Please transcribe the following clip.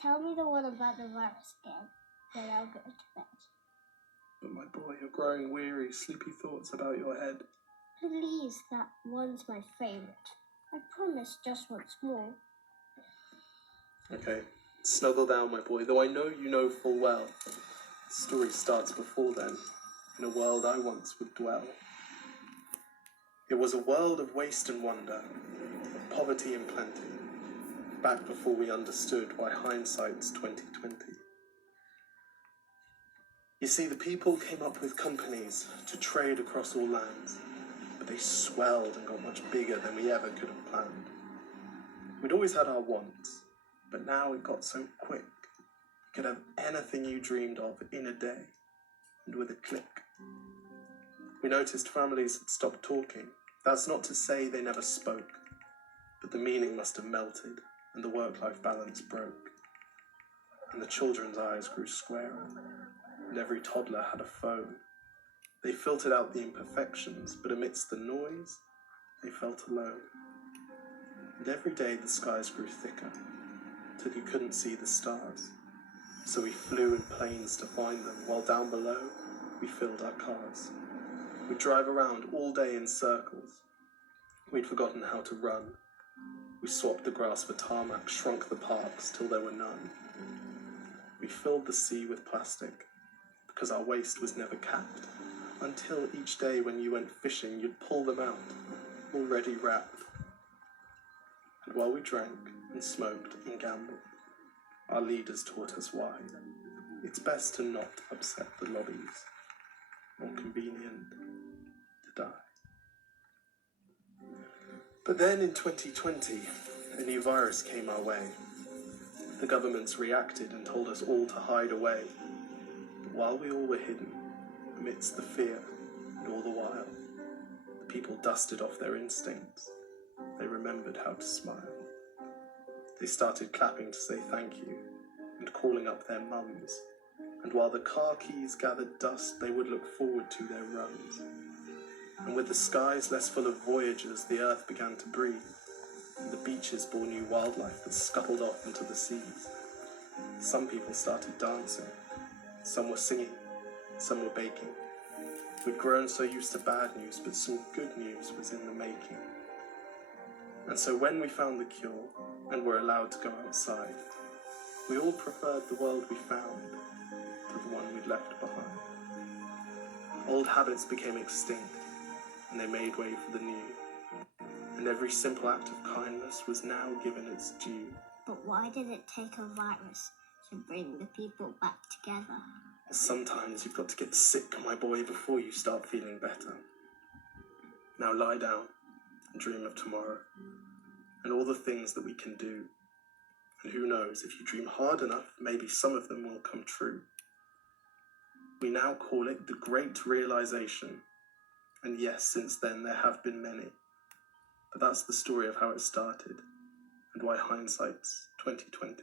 Tell me the one about the virus again, then I'll go to bed. But my boy, you're growing weary, sleepy thoughts about your head. Please, that one's my favorite. I promise just once more. Okay, snuggle down, my boy, though I know you know full well. The story starts before then, in a world I once would dwell. It was a world of waste and wonder, of poverty and plenty, back before we understood why hindsight's 2020. You see, the people came up with companies to trade across all lands, but they swelled and got much bigger than we ever could have planned. We'd always had our wants, but now it got so quick. You could have anything you dreamed of in a day, and with a click. We noticed families had stopped talking. That's not to say they never spoke, but the meaning must have melted, and the work-life balance broke. And the children's eyes grew squarer, and every toddler had a phone. They filtered out the imperfections, but amidst the noise, they felt alone. And every day the skies grew thicker, till you couldn't see the stars. So we flew in planes to find them, while down below, we filled our cars. We'd drive around all day in circles. We'd forgotten how to run. We swapped the grass for tarmac, shrunk the parks till there were none. We filled the sea with plastic, because our waste was never capped, until each day when you went fishing, you'd pull them out, already wrapped. And while we drank and smoked and gambled, our leaders taught us why. It's best to not upset the lobbies. More convenient to die. But then in 2020, a new virus came our way. The governments reacted and told us all to hide away. But while we all were hidden, amidst the fear and all the while, the people dusted off their instincts. They remembered how to smile. They started clapping to say thank you and calling up their mums. And while the car keys gathered dust, they would look forward to their runs. And with the skies less full of voyagers, the earth began to breathe, and the beaches bore new wildlife that scuttled off into the seas. Some people started dancing, some were singing, some were baking. We'd grown so used to bad news, but saw good news was in the making. And so when we found the cure, and were allowed to go outside, we all preferred the world we found to the one we'd left behind. Old habits became extinct, and they made way for the new. And every simple act of kindness was now given its due. But why did it take a virus to bring the people back together? Sometimes you've got to get sick, my boy, before you start feeling better. Now lie down and dream of tomorrow, and all the things that we can do. And who knows, if you dream hard enough, maybe some of them will come true. We now call it the Great Realization. And yes, since then there have been many. But that's the story of how it started, and why hindsight's 2020.